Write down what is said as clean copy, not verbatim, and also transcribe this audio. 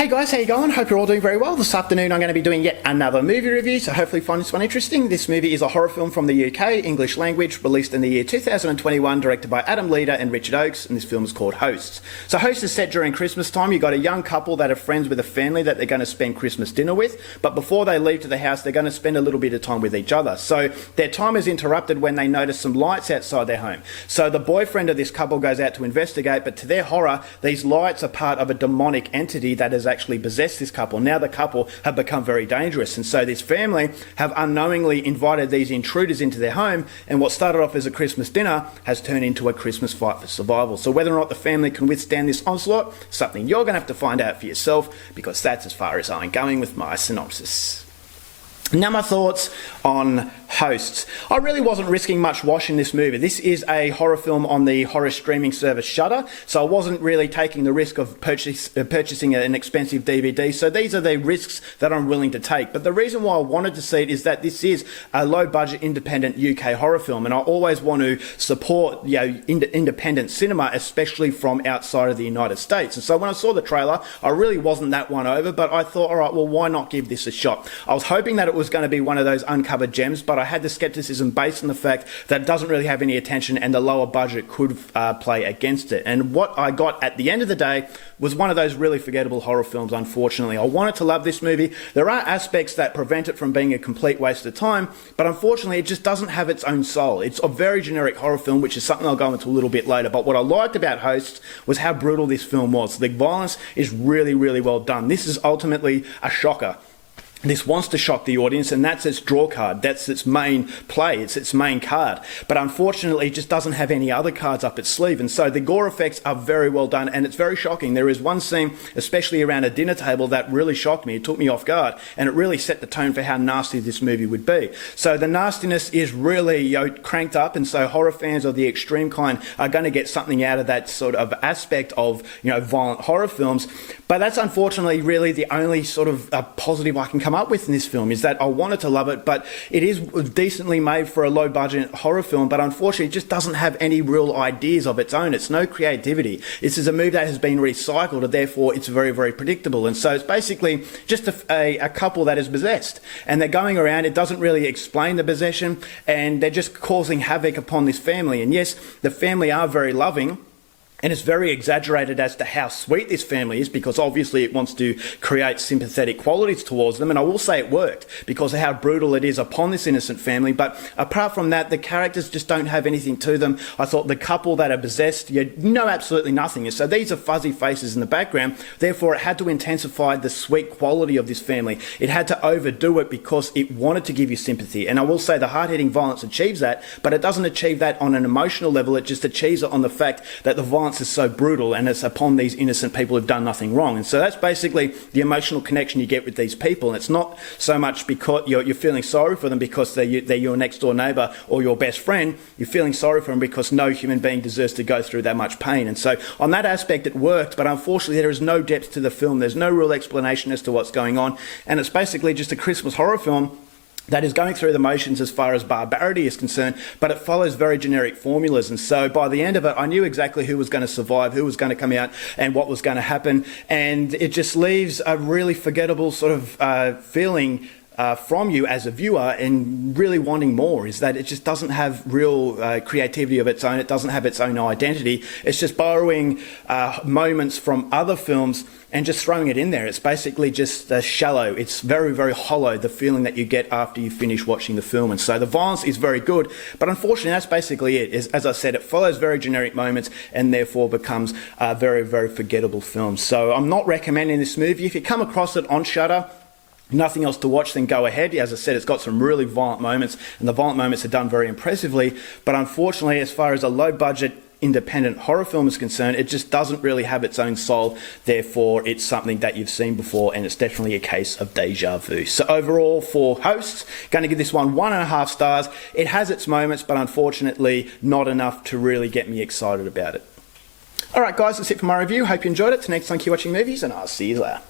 Hey guys, how you going? Hope you're all doing very well. This afternoon I'm going to be doing yet another movie review, so hopefully you find this one interesting. This movie is a horror film from the UK, English language, released in the year 2021, directed by Adam Leader and Richard Oakes, and this film is called Hosts. So Hosts is set during Christmas time. You've got a young couple that are friends with a family that they're going to spend Christmas dinner with, but before they leave to the house, they're going to spend a little bit of time with each other. So their time is interrupted when they notice some lights outside their home. So the boyfriend of this couple goes out to investigate, but to their horror, these lights are part of a demonic entity that has actually possessed this couple. Now the couple have become very dangerous, and so this family have unknowingly invited these intruders into their home, and what started off as a Christmas dinner has turned into a Christmas fight for survival. So whether or not the family can withstand this onslaught, something you're going to have to find out for yourself, because that's as far as I'm going with my synopsis. Now my thoughts on Hosts. I really wasn't risking much watching this movie. This is a horror film on the horror streaming service Shudder, so I wasn't really taking the risk of purchasing an expensive DVD, so these are the risks that I'm willing to take. But the reason why I wanted to see it is that this is a low-budget independent UK horror film, and I always want to support independent cinema, especially from outside of the United States. And so when I saw the trailer, I really wasn't that won over, but I thought, alright, well, why not give this a shot? I was hoping that it was going to be one of those uncovered gems, but I had the skepticism based on the fact that it doesn't really have any attention and the lower budget could play against it. And what I got at the end of the day was one of those really forgettable horror films, unfortunately. I wanted to love this movie. There are aspects that prevent it from being a complete waste of time, but unfortunately it just doesn't have its own soul. It's a very generic horror film, which is something I'll go into a little bit later, but what I liked about Hosts was how brutal this film was. The violence is really, really well done. This is ultimately a shocker. This wants to shock the audience, and that's its draw card. That's its main play. It's its main card. But unfortunately, it just doesn't have any other cards up its sleeve. And so the gore effects are very well done, and it's very shocking. There is one scene, especially around a dinner table, that really shocked me. It took me off guard, and it really set the tone for how nasty this movie would be. So the nastiness is really cranked up, and so horror fans of the extreme kind are going to get something out of that sort of aspect of violent horror films. But that's unfortunately really the only sort of positive I can come up with in this film, is that I wanted to love it, but it is decently made for a low budget horror film, but unfortunately it just doesn't have any real ideas of its own. It's no creativity. This is a movie that has been recycled, and therefore it's very, very predictable. And so it's basically just a couple that is possessed, and they're going around. It doesn't really explain the possession, and they're just causing havoc upon this family. And yes, the family are very loving, and it's very exaggerated as to how sweet this family is, because obviously it wants to create sympathetic qualities towards them. And I will say it worked because of how brutal it is upon this innocent family. But apart from that, the characters just don't have anything to them. I thought the couple that are possessed, you know absolutely nothing. And so these are fuzzy faces in the background. Therefore, it had to intensify the sweet quality of this family. It had to overdo it because it wanted to give you sympathy. And I will say the hard-hitting violence achieves that, but it doesn't achieve that on an emotional level. It just achieves it on the fact that the violence is so brutal, and it's upon these innocent people who've done nothing wrong. And so that's basically the emotional connection you get with these people. And it's not so much because you're feeling sorry for them because they're your next door neighbour or your best friend. You're feeling sorry for them because no human being deserves to go through that much pain. And so on that aspect it worked, but unfortunately there is no depth to the film. There's no real explanation as to what's going on, and it's basically just a Christmas horror film that is going through the motions as far as barbarity is concerned, but it follows very generic formulas. And so by the end of it, I knew exactly who was going to survive, who was going to come out, and what was going to happen. And it just leaves a really forgettable sort of feeling from you as a viewer, and really wanting more, is that it just doesn't have real creativity of its own. It doesn't have its own identity. It's just borrowing moments from other films and just throwing it in there. It's basically just shallow. It's very, very hollow, the feeling that you get after you finish watching the film. And so the violence is very good, but unfortunately that's basically it. As I said, it follows very generic moments and therefore becomes a very, very forgettable film. So I'm not recommending this movie. If you come across it on Shudder, nothing else to watch, then go ahead. As I said, it's got some really violent moments, and the violent moments are done very impressively. But unfortunately, as far as a low-budget independent horror film is concerned, it just doesn't really have its own soul. Therefore, it's something that you've seen before, and it's definitely a case of deja vu. So overall, for Hosts, going to give this one 1.5 stars. It has its moments, but unfortunately not enough to really get me excited about it. Alright guys, that's it for my review. Hope you enjoyed it. Till next time, keep watching movies, and I'll see you later.